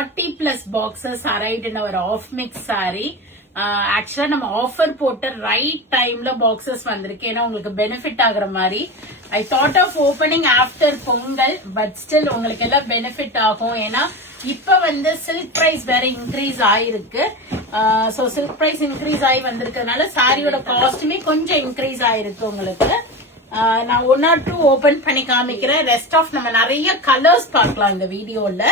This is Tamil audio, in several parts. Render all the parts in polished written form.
40+ boxes arrived in our off mix saree. ஆக்சுவலா நம்ம ஆஃபர் போட்ட ரைட் டைம்ல பாக்ஸஸ் வந்திருக்கு. ஏன்னா உங்களுக்கு பெனிஃபிட் ஆகுற மாதிரி. I thought of opening after Pongal, but still உங்களுக்கு எல்லாம் பெனிஃபிட் ஆகும். ஏன்னா இப்ப வந்து சில்க் பிரைஸ் வேற இன்க்ரீஸ் ஆயிருக்கு. சோ சில்க் பிரைஸ் இன்க்ரீஸ் ஆகி வந்திருக்கிறதுனால சாரியோட காஸ்ட்டுமே கொஞ்சம் இன்க்ரீஸ் ஆயிருக்கு உங்களுக்கு. நான் 1 or 2 ஓபன் பண்ணி காமிக்கிறேன். ரெஸ்ட் ஆஃப் நம்ம நிறைய கலர்ஸ் பார்க்கலாம் இந்த வீடியோல.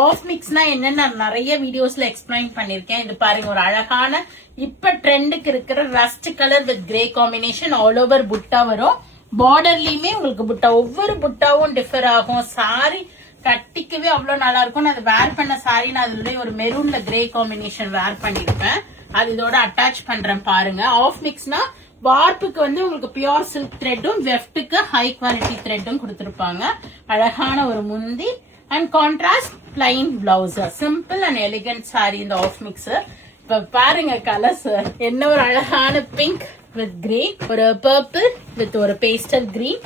ஆஃப் மிக்ஸ்னா என்னன்னு நான் நிறைய வீடியோஸ்ல எக்ஸ்பிளைன் பண்ணிருக்கேன். இது பாருங்க, ஒரு அழகான இப்ப ட்ரெண்டுக்கு இருக்கிற rust colour with grey combination. All over புட்டா வரும். பார்டர்லயுமே உங்களுக்கு புட்டா, ஒவ்வொரு புட்டாவும் டிஃபர் ஆகும். சாரி கட்டிக்கவே அவ்வளவு நல்லா இருக்கும். நான் அதை வேர் பண்ண சாரி நான் அதுல ஒரு மெரூன்ல கிரே காம்பினேஷன் வேர் பண்ணிருப்பேன். அது இதோட அட்டாச் பண்றேன் பாருங்க. ஆஃப் மிக்ஸ்னா வார்ப்புக்கு வந்து உங்களுக்கு பியூர் சில்க் த்ரெட்டும், வெஃப்ட்டுக்கு ஹை குவாலிட்டி த்ரெட்டும் கொடுத்திருப்பாங்க. அழகான ஒரு முந்தி and contrast plain blouse. Simple and elegant sorry இந்த ஆஃப் மிக்ஸ். இப்ப பாருங்க கலர்ஸ். என்ன ஒரு அழகான பிங்க் வித் கிரே, ஒரு பர்பிள் வித் ஒரு பேஸ்டல் கிரீன்,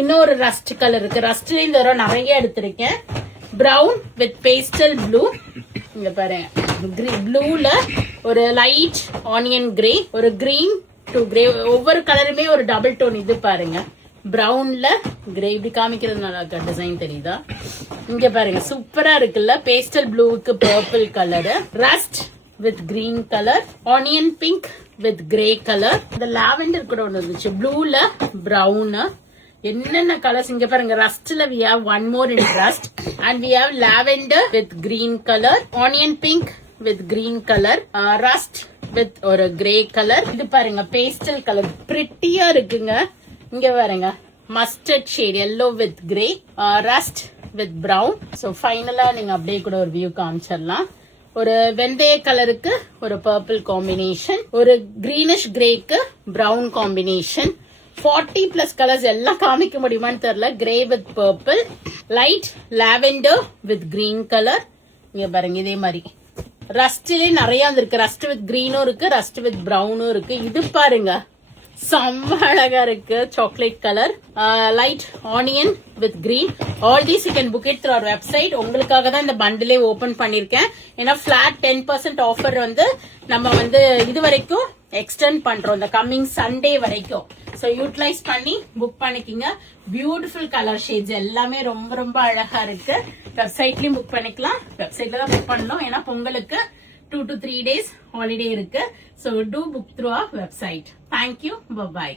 இன்னொரு ரஸ்ட் கலர் இருக்கு. ரஸ்ட்ல இந்த தடவை நிறைய எடுத்திருக்கேன். Brown with pastel blue. இங்க பாருங்க, ப்ளூல ஒரு லைட் ஆனியன் கிரே, ஒரு கிரீன் டு கிரே. ஒவ்வொரு கலருமே ஒரு டபுள் டோன். இது பாருங்க, பிரவுன்ல கிரே. இப்படி காமிக்கிறது நல்லா டிசைன் தெரியுதா? இங்க பாருங்க, சூப்பரா இருக்குல்ல. பேஸ்டல் ப்ளூவுக்கு purple colour, rust with green colour, onion pink with grey colour. இந்த லாவெண்டர் கூட ஒண்ணு இருந்துச்சு, ப்ளூல பிரவுன். என்னென்ன கலர்ஸ் இங்க பாருங்க. ரஸ்ட்ல we have one more in rust and we have lavender with green color, onion pink with green color, rust with ஒரு கிரே கலர். இது பாருங்க பேஸ்டல் கலர், பிரிட்டியா இருக்குங்க. இங்க பாருங்க mustard shade, yellow with grey, rust with brown. So ஃபைனலா நீங்க அப்படியே கூட ஒரு வியூ காமிச்சிடலாம். ஒரு வெந்தய கலருக்கு ஒரு பர்பிள் காம்பினேஷன், ஒரு கிரீனிஷ் கிரேக்கு பிரவுன் காம்பினேஷன். 40+ கலர்ஸ் எல்லாம் காமிக்க முடியுமான்னு தெரியல. Grey with purple, light lavender with green colour. இங்க பாருங்க இதே மாதிரி ரஸ்ட்லயே நிறைய இருக்கு. ரஸ்ட் வித் கிரீனும் இருக்கு, ரஸ்ட் வித் பிரவுனும் இருக்கு. இது பாருங்க செம்ம அழகா இருக்கு, chocolate colour, light onion with green. All these you can book it through our website. உங்களுக்காக தான் இந்த பண்டிலே ஓபன் பண்ணிருக்கேன். ஏன்னா பிளாட் 10% ஆஃபர் வந்து நம்ம வந்து இது வரைக்கும் எக்ஸ்டெண்ட் பண்றோம், இந்த கம்மிங் சண்டே வரைக்கும். ஸோ யூட்டிலைஸ் பண்ணி புக் பண்ணிக்கிங்க. பியூட்டிஃபுல் கலர் ஷேட்ஸ் எல்லாமே ரொம்ப ரொம்ப அழகா இருக்கு. வெப்சைட்லயும் புக் பண்ணிக்கலாம். வெப்சைட்ல தான் புக் பண்ணணும், ஏன்னா பொங்கலுக்கு 2 to 3 days holiday இருக்கு. So do book through our website. Thank you. Bye bye.